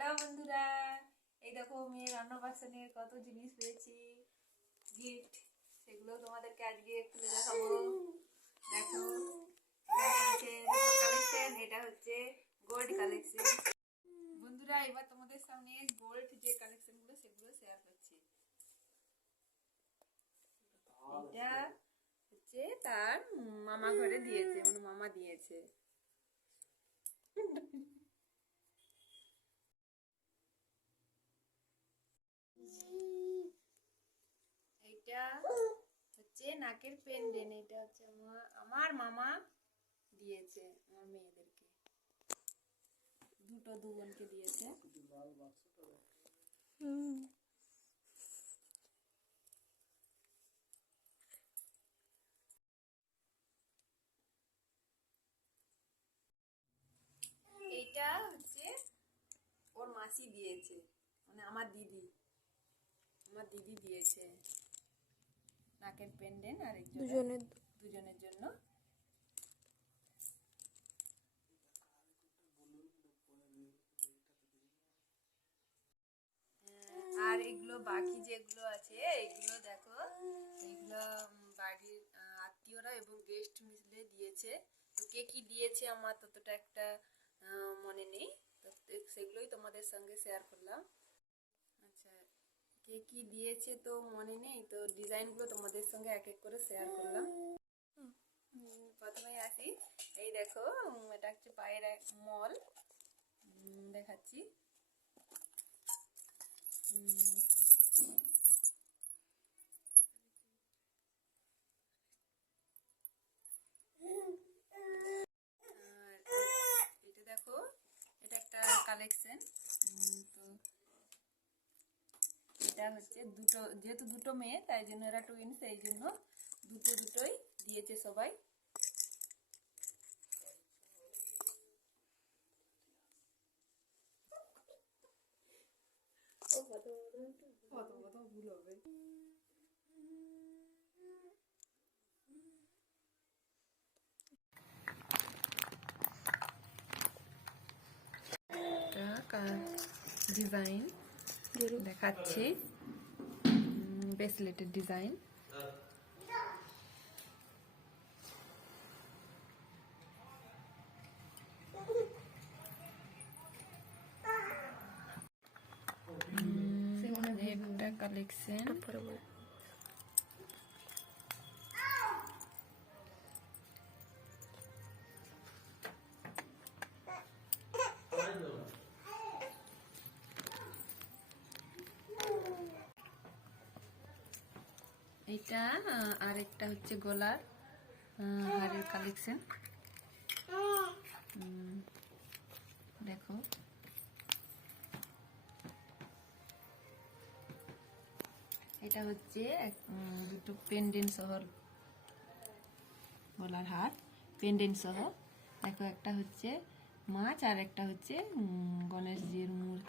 Hello বন্ধুরা, এই দেখো মেয়ের অন্নপ্রাশনের কত জিনিস পেয়েছি গিফট, সেগুলো তোমাদেরকে আজকে খুলে দেখাবো। দেখো কালেকশন, এটা হচ্ছে গোল্ড কালেকশন। বন্ধুরা, এবার তোমাদের সামনে গোল্ড যে কালেকশন গুলো সেগুলো শেয়ার করছি। এটা হচ্ছে তার মামা ঘরে দিয়েছে, মানে মামা দিয়েছে। এটা হচ্ছে নাকের পেন্ডেন্ট, এটা হচ্ছে আমার মামা দিয়েছে আমার মেয়েদেরকে, দু বোনকে দিয়েছে। এইটা হচ্ছে ওর মাসি দিয়েছে, মানে আমার দিদি দিয়েছে নাকের পেন্ডেন্ট, আর দুজনের জন্য। আর এগুলো বাকি যেগুলো আছে, এগুলো দেখো, এগুলো বাড়ির আত্মীয়রা এবং গেস্ট মিলে দিয়েছে। তো কে কি দিয়েছে আমার ততটা একটা মনে নেই, তো সেগুলোই তোমাদের সঙ্গে শেয়ার করলাম। আচ্ছা, কে কি দিয়েছে তো মনে নেই, তো ডিজাইনগুলো তোমাদের সঙ্গে এক এক করে শেয়ার করলাম। প্রথমেই আসি, এই দেখো এটা হচ্ছে পায়ের মল, দেখাচ্ছি। এটা দেখো, এটা একটা কালেকশন। তো এটা হচ্ছে দুটো, যেহেতু দুটো মেয়ে তাই জন্য এরা টুইন্স, এই জন্য দুটোই দিয়েছে সবাই। ভুল হবে। ডিজাইন দেখাচ্ছি, ব্রেসলেটের ডিজাইন। একটা কালেকশন, এইটা আর একটা হচ্ছে গলার হারের কালেকশন। দেখো, এটা হচ্ছে দুটো পেন্ডেন্ট সহ গলার হার, পেন্ডেন্ট সহ। দেখো, একটা হচ্ছে মাছ আর একটা হচ্ছে গণেশজির মুখ।